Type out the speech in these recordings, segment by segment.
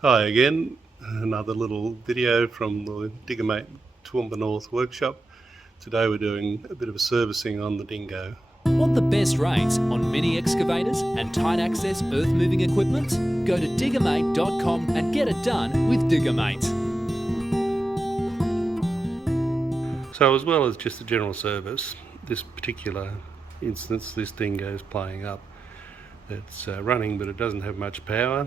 Hi again, another little video from the Diggermate Toowoomba North workshop. Today we're doing a bit of a servicing on the Dingo. Want the best rates on mini excavators and tight access earth moving equipment? Go to diggermate.com and get it done with Diggermate. So as well as just a general service, this particular instance, this Dingo is playing up. It's running but it doesn't have much power,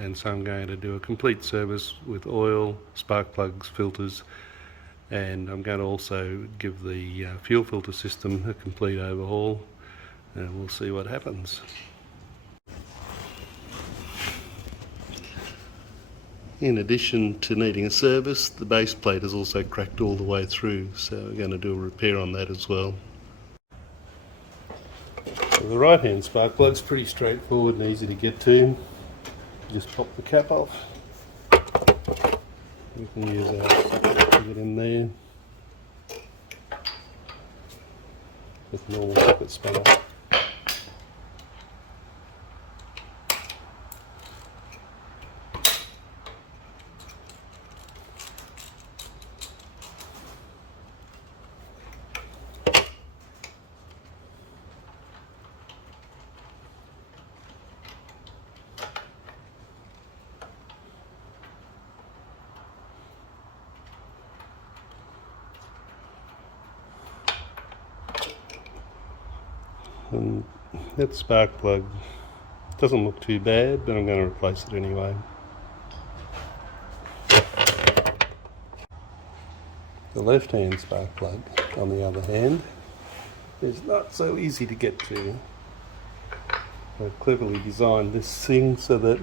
and so I'm going to do a complete service with oil, spark plugs, filters, and I'm going to also give the fuel filter system a complete overhaul, and we'll see what happens. In addition to needing a service, the base plate is also cracked all the way through, so we're going to do a repair on that as well. So the right hand spark plug's pretty straightforward and easy to get to. Just pop the cap off. We can use our socket to get in there with normal socket spanner. And that spark plug doesn't look too bad, but I'm going to replace it anyway. The left hand spark plug, on the other hand, is not so easy to get to. I've cleverly designed this thing so that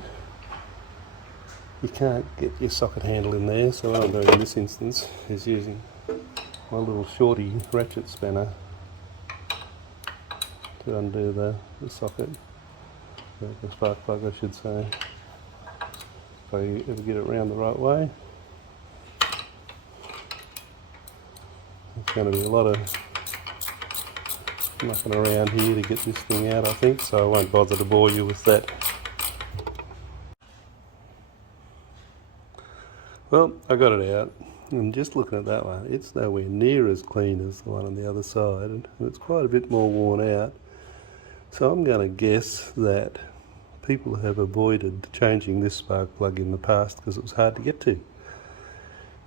you can't get your socket handle in there, so what I'm doing in this instance is using my little shorty ratchet spanner to undo the socket, the spark plug I should say, if I ever get it around the right way. There's going to be a lot of mucking around here to get this thing out, I think, so I won't bother to bore you with that. Well, I got it out, and just looking at that one, it's nowhere near as clean as the one on the other side, and it's quite a bit more worn out. So I'm going to guess that people have avoided changing this spark plug in the past because it was hard to get to.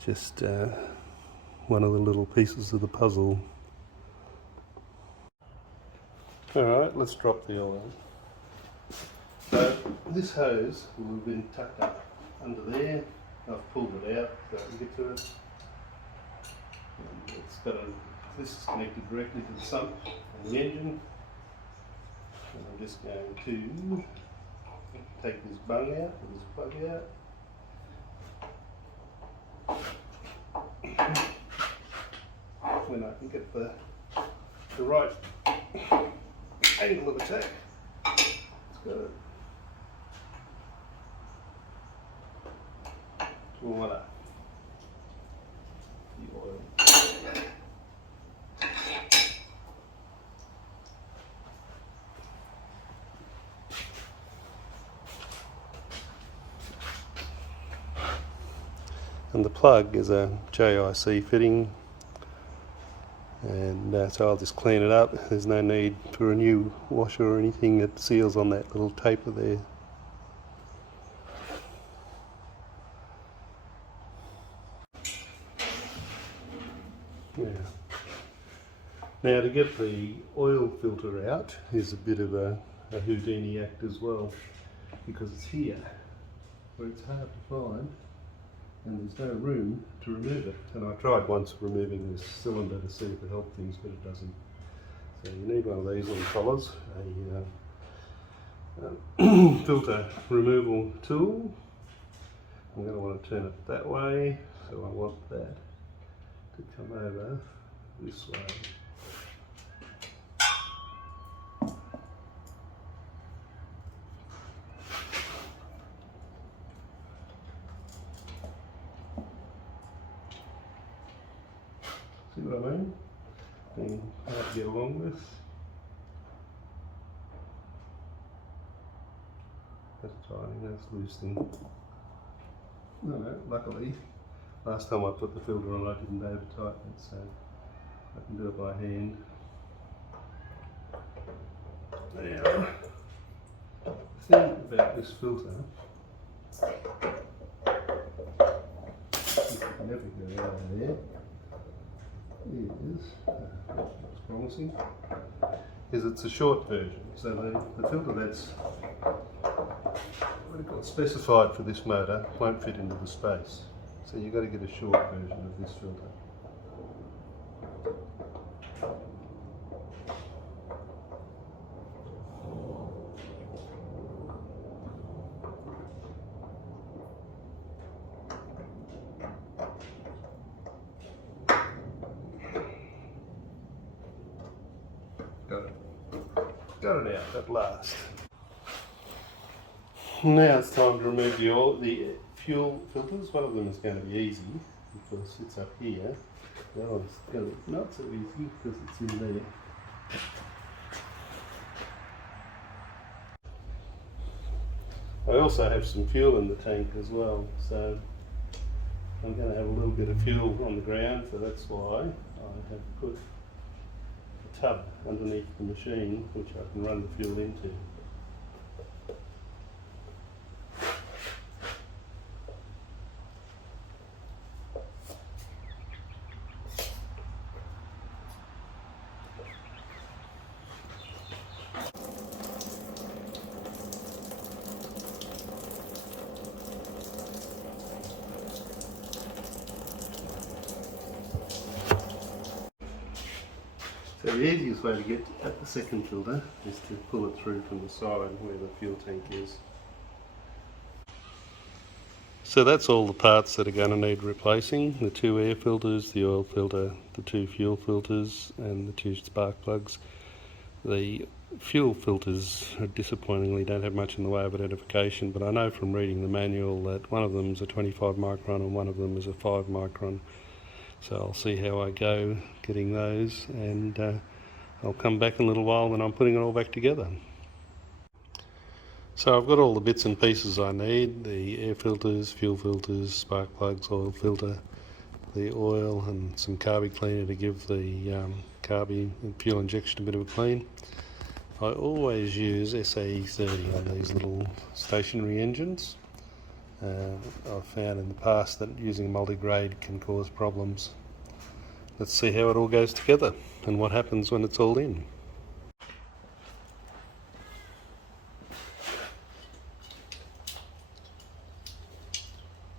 Just one of the little pieces of the puzzle. Alright, let's drop the oil. So this hose will have been tucked up under there. I've pulled it out so I can get to it. And this is connected directly to the sump and the engine. And I'm just going to take this bung out, or this plug out. When I can get the right angle of attack. Let's go. Voila. The oil. And the plug is a JIC fitting, and so I'll just clean it up. There's no need for a new washer or anything that seals on that little taper there. Now to get the oil filter out is a bit of a Houdini act as well, because it's here where it's hard to find and there's no room to remove it. And I tried once removing this cylinder to see if it helped things, but it doesn't. So you need one of these little collars, a filter removal tool. I'm going to want to turn it that way, so I want that to come over this way. See what I mean? Being hard to get along with. That's tighten, that's loosening. No, luckily, last time I put the filter on I didn't over tighten it, so I can do it by hand. Now, the thing about this filter, you can never get out of there, looks promising, is it's a short version. So the filter that's what do you call it, specified for this motor won't fit into the space. So you've got to get a short version of this filter. Got it out at last. Now it's time to remove the fuel filters. One of them is going to be easy because it's up here. The other one's going to be not so easy because it's in there. I also have some fuel in the tank as well, so I'm going to have a little bit of fuel on the ground, so that's why I have put a tub underneath the machine which I can run the fuel into. So the easiest way to get at the second filter is to pull it through from the side where the fuel tank is. So that's all the parts that are going to need replacing: the 2 air filters, the oil filter, the 2 fuel filters and the 2 spark plugs. The fuel filters disappointingly don't have much in the way of identification, but I know from reading the manual that one of them is a 25 micron and one of them is a 5 micron. So I'll see how I go getting those, and I'll come back in a little while when I'm putting it all back together. So I've got all the bits and pieces I need: the air filters, fuel filters, spark plugs, oil filter, the oil and some carby cleaner to give the carby and fuel injection a bit of a clean. I always use SAE 30 on these little stationary engines. I've found in the past that using multi-grade can cause problems. Let's see how it all goes together and what happens when it's all in.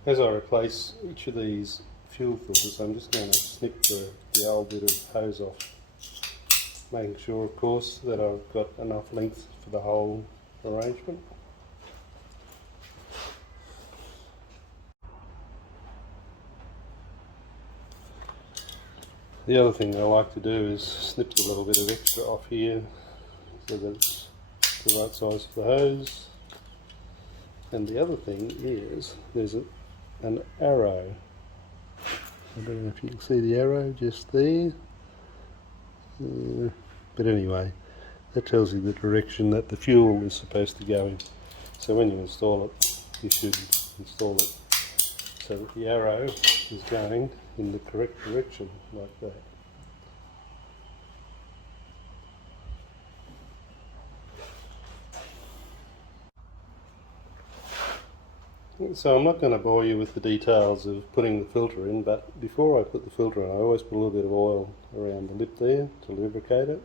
As I replace each of these fuel filters, I'm just going to snip the old bit of hose off, making sure of course that I've got enough length for the whole arrangement. The other thing I like to do is snip a little bit of extra off here so that it's the right size for the hose. And the other thing is there's an arrow. I don't know if you can see the arrow just there. But anyway, that tells you the direction that the fuel is supposed to go in. So when you install it, you should install it so that the arrow is going in the correct direction, like that. So I'm not going to bore you with the details of putting the filter in, but before I put the filter in, I always put a little bit of oil around the lip there to lubricate it.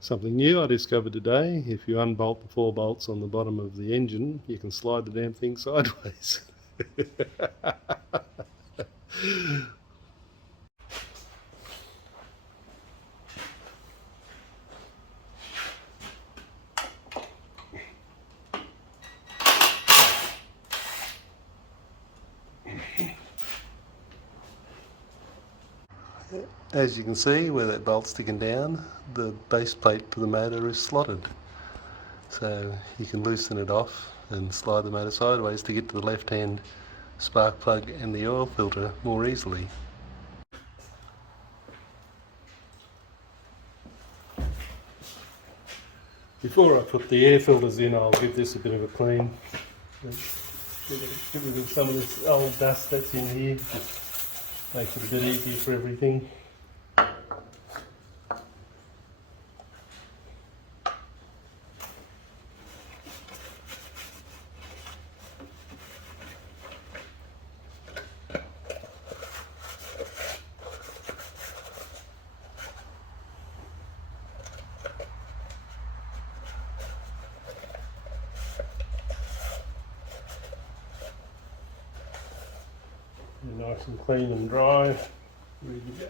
Something new I discovered today: if you unbolt the 4 bolts on the bottom of the engine, you can slide the damn thing sideways. As you can see, where that bolt's sticking down, the base plate for the motor is slotted. So you can loosen it off and slide the motor sideways to get to the left-hand spark plug and the oil filter more easily. Before I put the air filters in, I'll give this a bit of a clean. Get rid of some of this old dust that's in here. Just makes it a bit easier for everything. Nice and clean and dry, ready to go.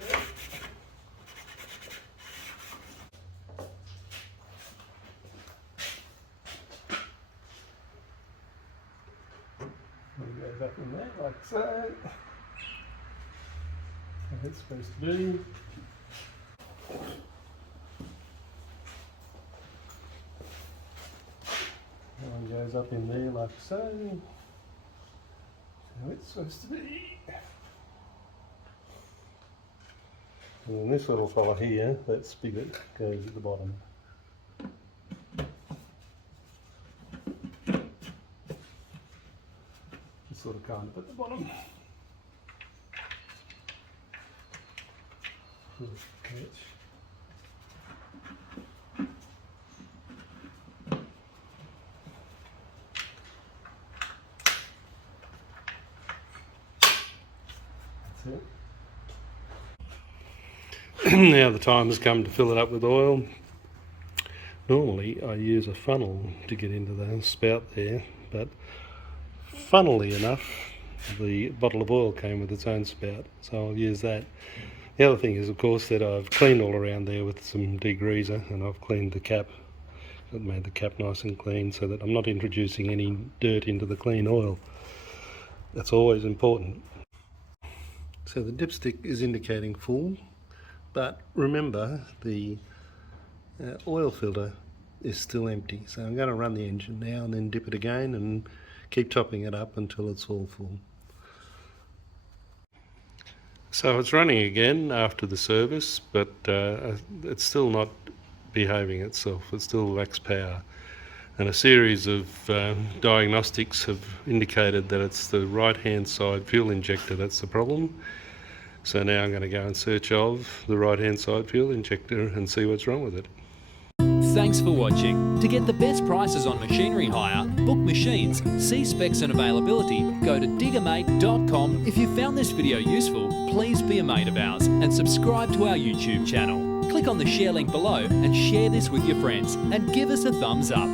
It goes up in there like so. That's how it's supposed to be. One goes up in there like so. How it's supposed to be. And then this little fella here, that spigot, goes at the bottom. It's sort of kind of at the bottom. Catch. That's it. Now the time has come to fill it up with oil. Normally I use a funnel to get into the spout there, but funnily enough the bottle of oil came with its own spout, so I'll use that. The other thing is, of course, that I've cleaned all around there with some degreaser, and I've cleaned the cap. I've made the cap nice and clean so that I'm not introducing any dirt into the clean oil. That's always important. So the dipstick is indicating full. But remember, the oil filter is still empty, so I'm going to run the engine now and then dip it again and keep topping it up until it's all full. So it's running again after the service, but it's still not behaving itself. It still lacks power, and a series of diagnostics have indicated that it's the right hand side fuel injector that's the problem. So now I'm going to go in search of the right hand side fuel injector and see what's wrong with it. Thanks for watching. To get the best prices on machinery hire, book machines, see specs and availability, go to Diggermate.com. If you found this video useful, please be a mate of ours and subscribe to our YouTube channel. Click on the share link below and share this with your friends and give us a thumbs up.